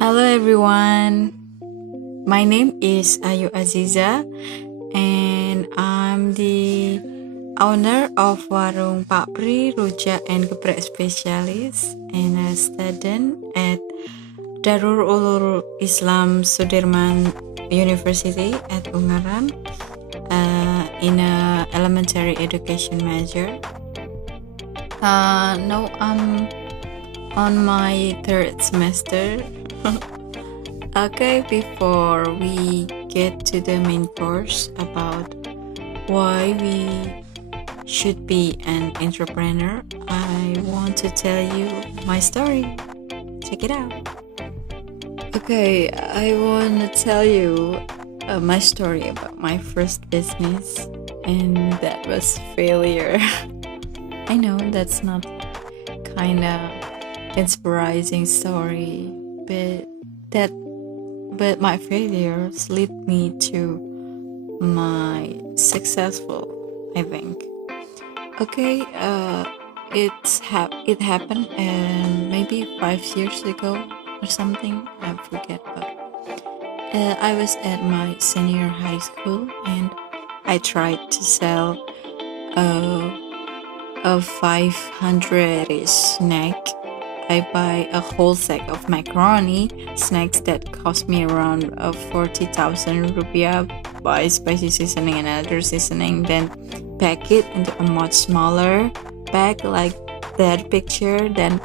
Hello everyone. My name is Ayu Aziza and I'm the owner of Warung Papri, Rujak and Geprek Spesialis and a student at Darul Ulul Islam Sudirman University at Ungaran in a elementary education major. Now I'm on my third semester. Okay, before we get to the main course about why we should be an entrepreneur, I want to tell you my story. Check it out. Okay, I want to tell you my story about my first business, and that was failure. I know that's not kind of inspiring story, but my failures lead me to my successful, I think. Okay, it happened maybe 5 years ago or something. I forget, but I was at my senior high school and I tried to sell a 500 snack. I buy a whole sack of macaroni snacks that cost me around 40,000 rupiah, buy spicy seasoning and other seasoning, then pack it into a much smaller bag like that picture. Then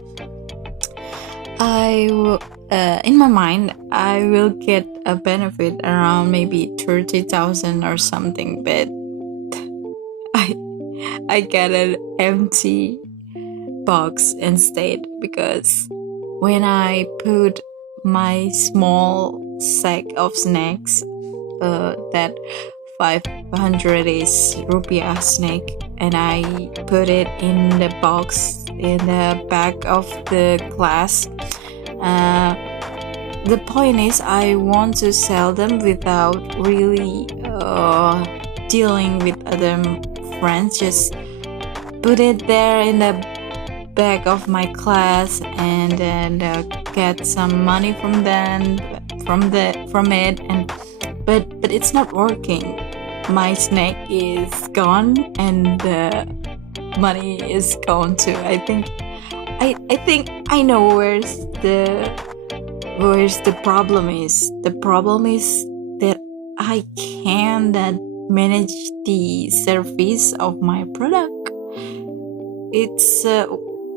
in my mind, I will get a benefit around maybe 30,000 or something, but I get an empty box instead, because when I put my small sack of snacks, that 500 is rupiah snack, and I put it in the box in the back of the class. The point is, I want to sell them without really dealing with other friends. Just put it there in the back of my class and then get some money from it, and but it's not working. My snack is gone and the money is gone too. I think I know where's the problem is. The problem is that I can't manage the service of my product. It's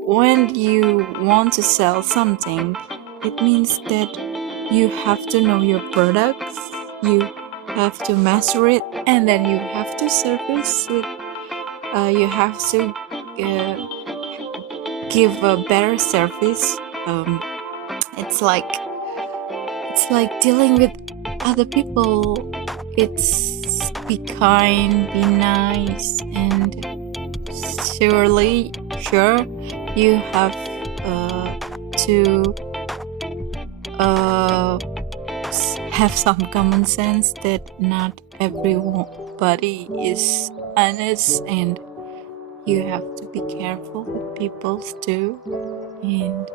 when you want to sell something, it means that you have to know your products, you have to master it, and then you have to service it. You have to give a better service. It's like dealing with other people. It's be kind, be nice, and sure you have to have some common sense that not everybody is honest, and you have to be careful with people too. And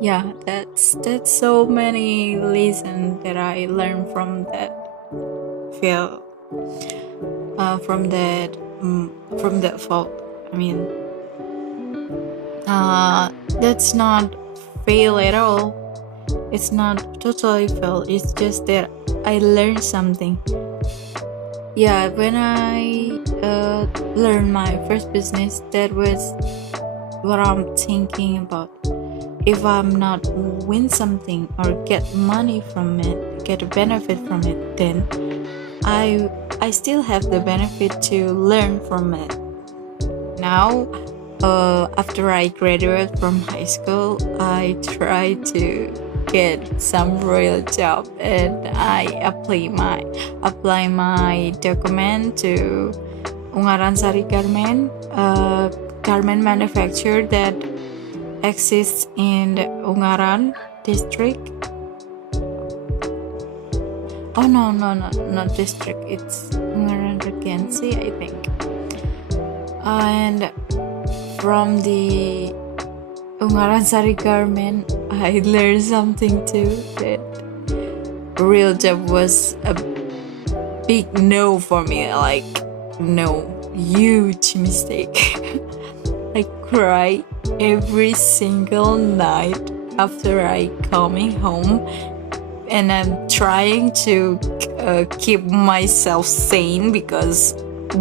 yeah, that's so many lessons that I learned from that fail, from that fault. I mean, that's not fail at all. It's not totally fail. It's just that I learned something. Yeah, when I learned my first business, that was what I'm thinking about. If I'm not win something or get money from it, get a benefit from it, then I still have the benefit to learn from it. Now, after I graduate from high school, I try to get some real job, and I apply my document to Ungaran Sari Garment, a garment manufacturer that exists in the Ungaran district. Oh no, not district. It's Ungaran Regency, I think. And from the Ungaran Sari Garment, I learned something too, that real job was a big no for me, like no, huge mistake. I cry every single night after I coming home, and I'm trying to keep myself sane because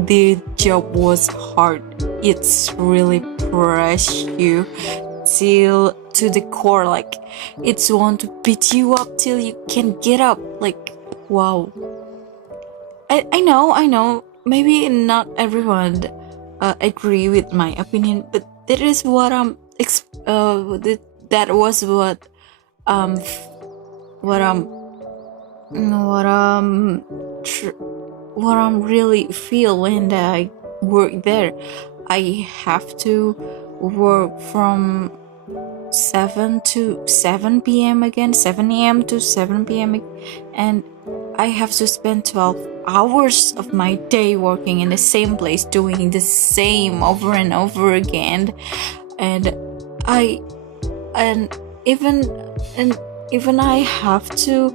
the job was hard. It's really press you till to the core, like it's want to beat you up till you can get up. Like, wow. I know maybe not everyone agree with my opinion, but that is what that was um what what I'm really feel when I work there. I have to work from 7 p.m. again, 7 a.m. to 7 p.m. and I have to spend 12 hours of my day working in the same place, doing the same over and over again. And I and even I have to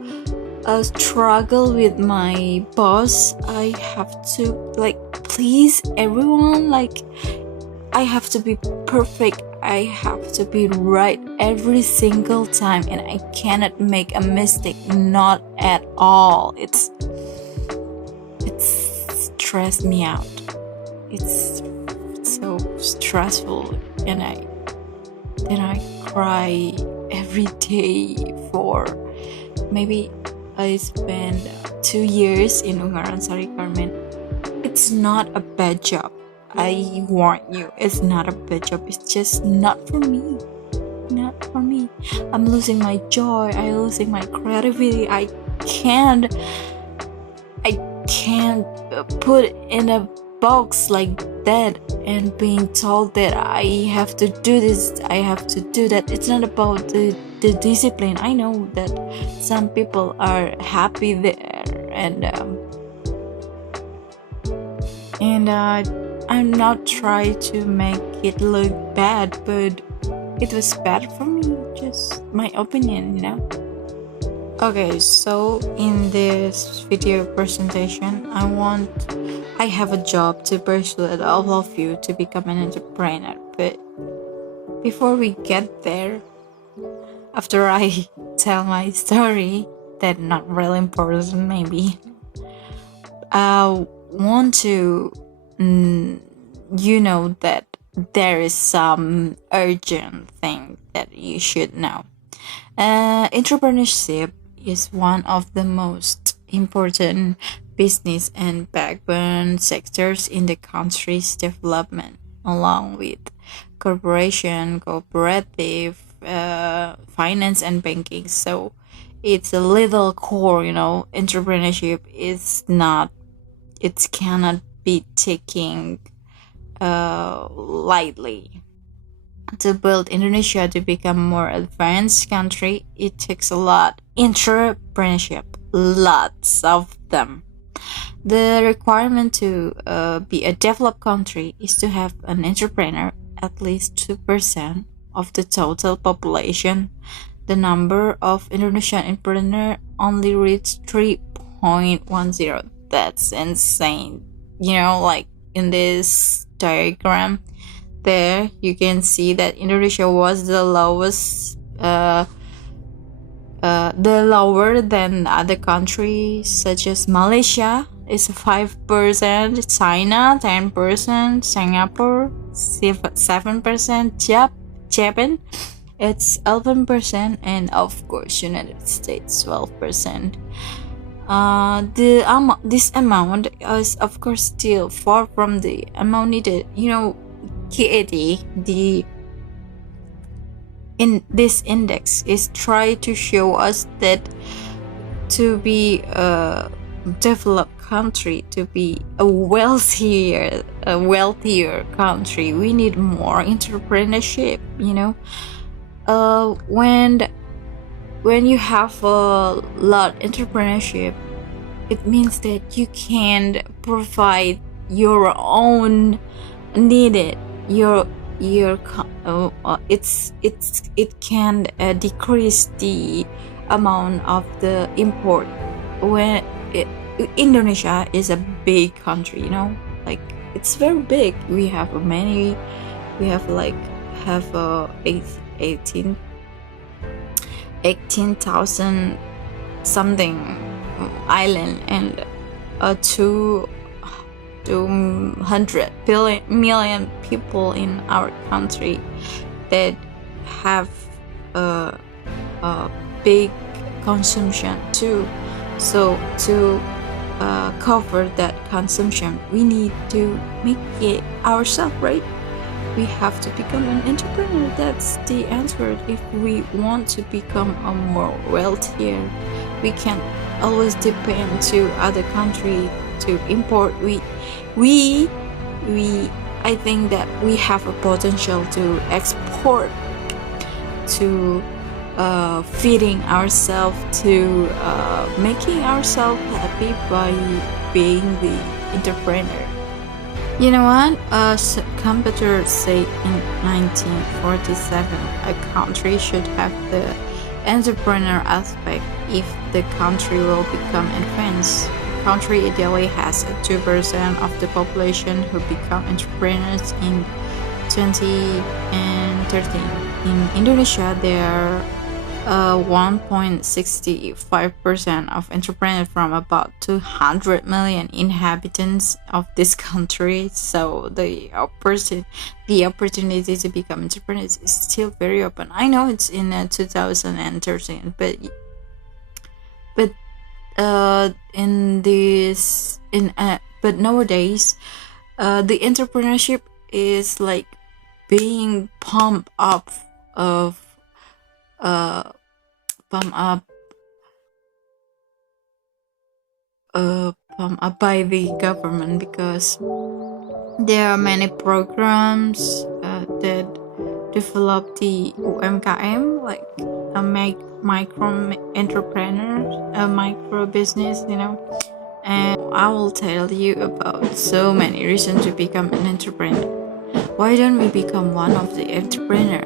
struggle with my boss. I have to like please everyone, like I have to be perfect, I have to be right every single time, and I cannot make a mistake, not at all. It's stressed me out. It's so stressful, and I cry every day for maybe I spent 2 years in Ungaran Sari Garment. It's not a bad job. I warn you, it's not a bad job. It's just not for me. Not for me. I'm losing my joy. I'm losing my creativity. I can't put in a box like that and being told that I have to do this, I have to do that. It's not about the discipline. I know that some people are happy there, and I'm not trying to make it look bad, but it was bad for me. Just my opinion, you know. Okay, so in this video presentation, I have a job to persuade all of you to become an entrepreneur. But before we get there, after I tell my story, that not really important maybe, I want to know that there is some urgent thing that you should know. Entrepreneurship is one of the most important business and backbone sectors in the country's development, along with cooperative, finance and banking. So it's a little core, entrepreneurship is not, it cannot be taken lightly. To build Indonesia to become a more advanced country, it takes a lot entrepreneurship, lots of them. The requirement to be a developed country is to have an entrepreneur at least 2% of the total population. The number of Indonesian entrepreneurs only reached 3.10. That's insane. Like in this diagram, there you can see that Indonesia was the lowest, lower than other countries such as Malaysia is 5%, China 10%, Singapore 7%, Japan it's 11%, and of course United States 12%. This amount is of course still far from the amount needed. KAD, in this index is try to show us that to be a developed country, to be a wealthier country, we need more entrepreneurship. When you have a lot entrepreneurship, it means that you can provide your own needed, it can decrease the amount of the import. When it, Indonesia is a big country, like it's very big. We have many, we have like have 18,000 something island, and 200 million people in our country that have a big consumption too. So to cover that consumption, we need to make it ourselves, right? We have to become an entrepreneur. That's the answer. If we want to become a more wealthier, we can't always depend to other country to import. I think that we have a potential to export, to feeding ourselves, to making ourselves happy by being the entrepreneur. You know what? Computers say in 1947 a country should have the entrepreneur aspect if the country will become advanced. The country ideally has 2% of the population who become entrepreneurs in 2013. In Indonesia, there are 1.65% of entrepreneurs from about 200 million inhabitants of this country. So the opportunity to become entrepreneurs is still very open. I know it's in 2013, but but nowadays, the entrepreneurship is like being pumped up pump up by the government, because there are many programs that develop the UMKM, like a micro entrepreneur, a micro business, and I will tell you about so many reasons to become an entrepreneur. Why don't we become one of the entrepreneur?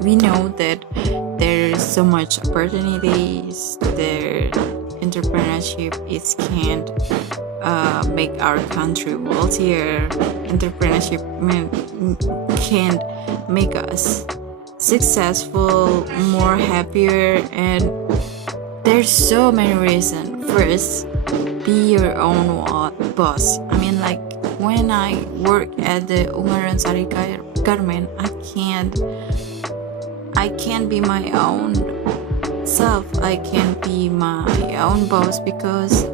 We know that there's so much opportunities. The entrepreneurship can't make our country wealthier. Entrepreneurship can't make us successful, more happier, and there's so many reasons. First, be your own boss. I mean, like when I work at the Ungaran Sari Garment, I can't be my own self. I can't be my own boss because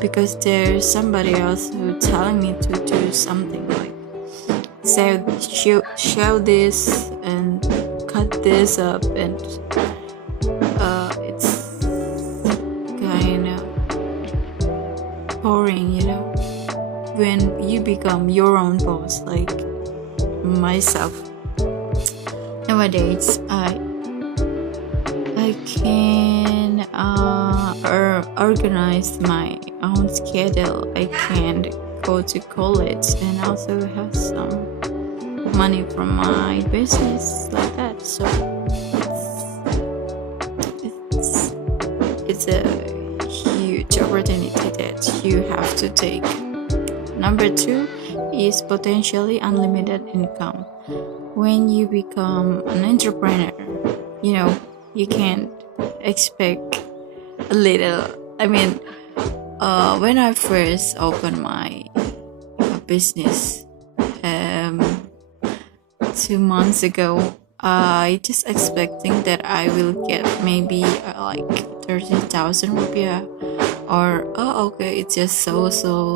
because there's somebody else who telling me to do something, like show this and cut this up, and it's kind of boring, when you become your own boss, like myself. Nowadays, I can organize my own schedule. I can go to college and also have some money from my business, like that. So it's a huge opportunity that you have to take. Number 2 is potentially unlimited income. When you become an entrepreneur, you can't expect a little. I mean, when I first opened my business 2 months ago, I just expecting that I will get maybe like 30,000 rupiah, or okay, it's just so,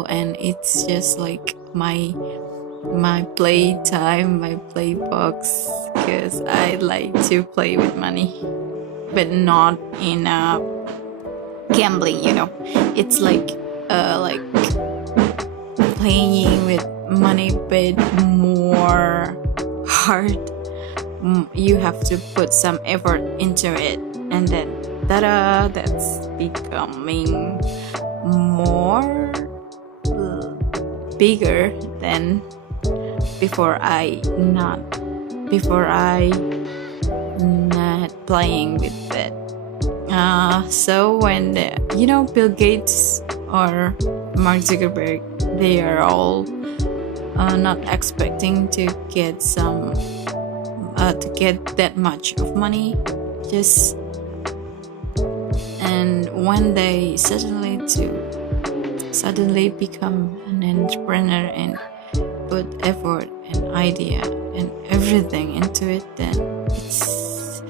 and it's just like my playtime, my play box, because I like to play with money, but not in gambling. It's like playing with money, but more hard. You have to put some effort into it, and then that's becoming more bigger than before I not playing with it. So when Bill Gates or Mark Zuckerberg, they are all not expecting to get that much of money, and when they suddenly become an entrepreneur and put effort and idea and everything into it, then it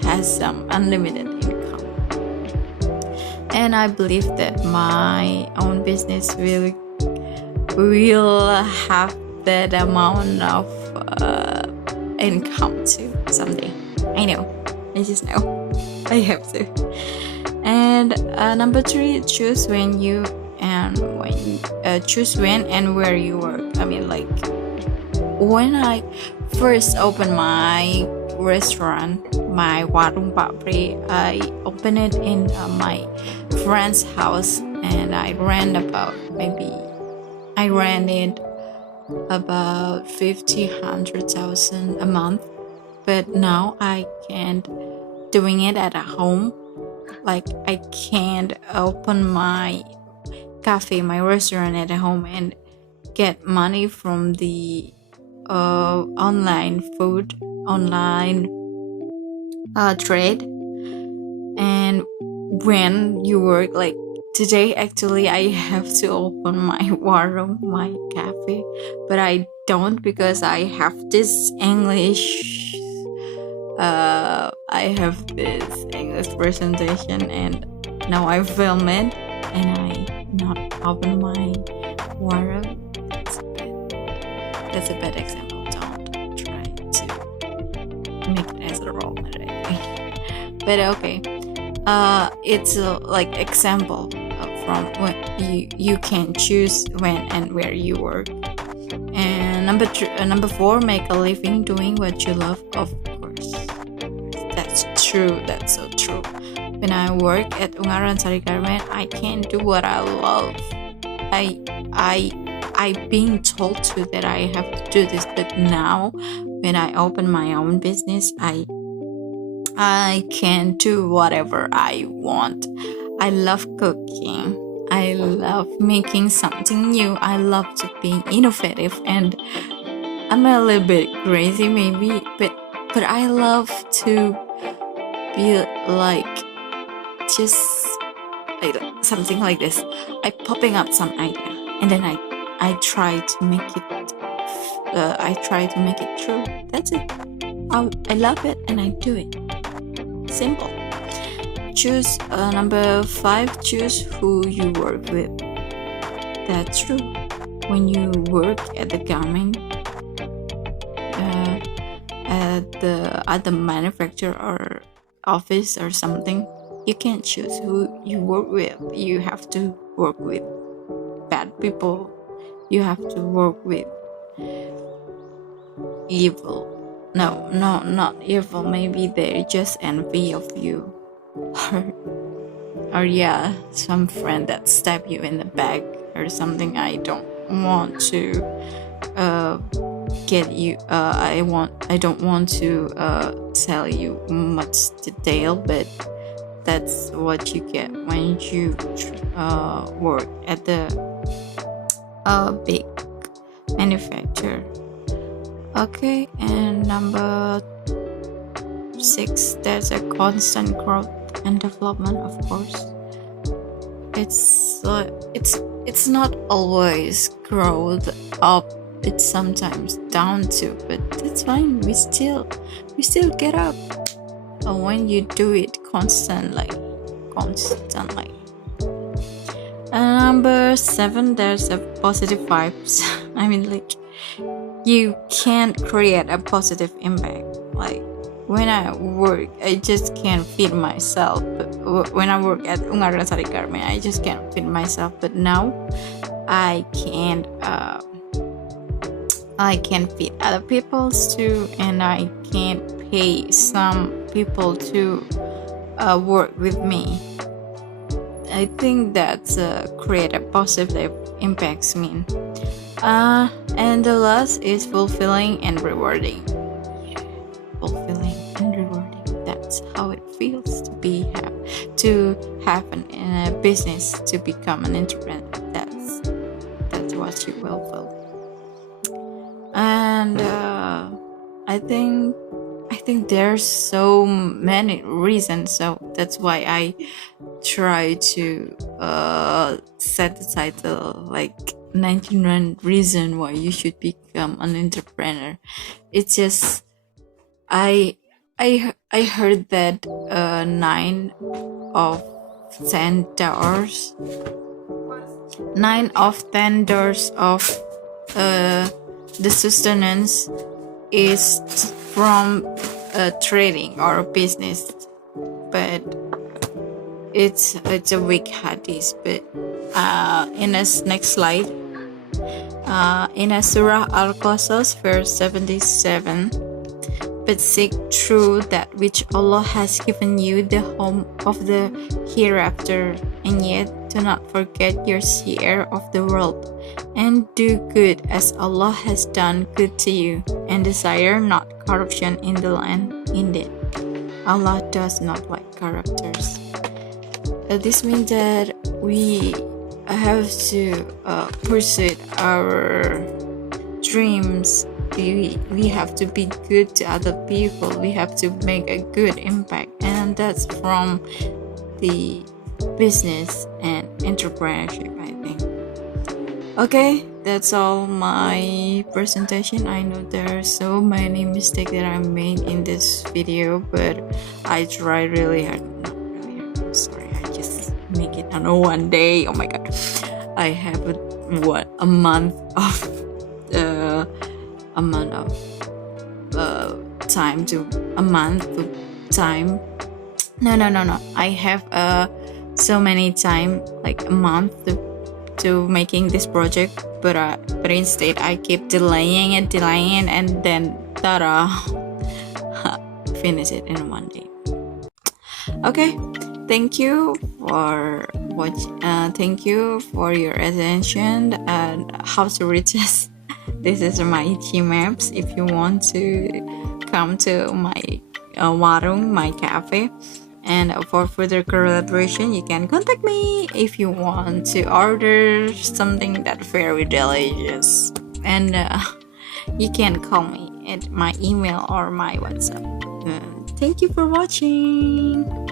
has some unlimited income. And I believe that my own business will have that amount of income too someday. I just know I have to. And number 3, choose when and where you work. I mean, like, when I first opened my restaurant, my Warung Pak Pri, I opened it in my friend's house, and I ran it about 100,000 a month. But now I can't doing it at home. Like, I can't open my cafe, my restaurant at home and get money from the online trade. And when you work, like today, actually I have to open my warung, my cafe, but I don't, because I have this English presentation, and now I film it and I not open my warung. That's a bad example. Don't try to make it as a role model. But okay, it's like example from what you can choose when and where you work. And number 4, make a living doing what you love. Of course, that's true. That's so true. When I work at Ungaran Sari Garment, I can do what I love. I being told to that I have to do this, but now when I open my own business, I can do whatever I want. I love cooking. I love making something new. I love to be innovative, and I'm a little bit crazy maybe, but I love to be like just like something like this. I popping up some idea, and then I try to make it. I try to make it true. That's it. I love it, and I do it. Simple. Choose number 5. Choose who you work with. That's true. When you work at the garment, at the manufacturer or office or something, you can't choose who you work with. You have to work with bad people. You have to work with evil. No, not evil. Maybe they're just envy of you, or yeah, some friend that stab you in the back or something. I don't want to get you. I don't want to tell you much detail, but that's what you get when you work at the big manufacturer. Okay, and number 6, there's a constant growth and development. Of course, it's not always growth up. It's sometimes down too, but that's fine. We still get up when you do it constantly. Number 7, there's a positive vibes. I mean, like, you can't create a positive impact. Like, when I work, I just can't feed myself. But when I work at Ungaran Sari Garment, I just can't feed myself. But now I can feed other people too, and I can pay some people to work with me. I think that's create a positive impacts mean. And the last is fulfilling and rewarding. Yeah, fulfilling and rewarding. That's how it feels to have in a business, to become an entrepreneur. That's what you will feel. And I think there's so many reasons. So that's why I try to set the title like 99 reason why you should become an entrepreneur. It's just I heard that 10 doors 10 doors of the sustenance is from trading or business, but it's a weak hadith. But in this next slide, in a Surah Al-Qasas verse 77, but seek through that which Allah has given you the home of the hereafter, and yet do not forget your share of the world, and do good as Allah has done good to you, and desire not corruption in the land. Indeed, Allah does not like corruptors. This means that we have to pursue our dreams. We have to be good to other people. We have to make a good impact, and that's from the business and entrepreneurship, I think. Okay, that's all my presentation. I know there are so many mistakes that I made in this video, but I try really hard. Not really hard, I'm sorry, I just make it on one day. Oh my god, I have a month of time. No, I have so many time, like a month to making this project, but instead I keep delaying it, and then ta-da, finish it in one day. Okay, thank you for thank you for your attention. And how to reach us? This is my team maps. If you want to come to my warung, my cafe, and for further collaboration, you can contact me if you want to order something that's very delicious. And you can call me at my email or my WhatsApp. Thank you for watching.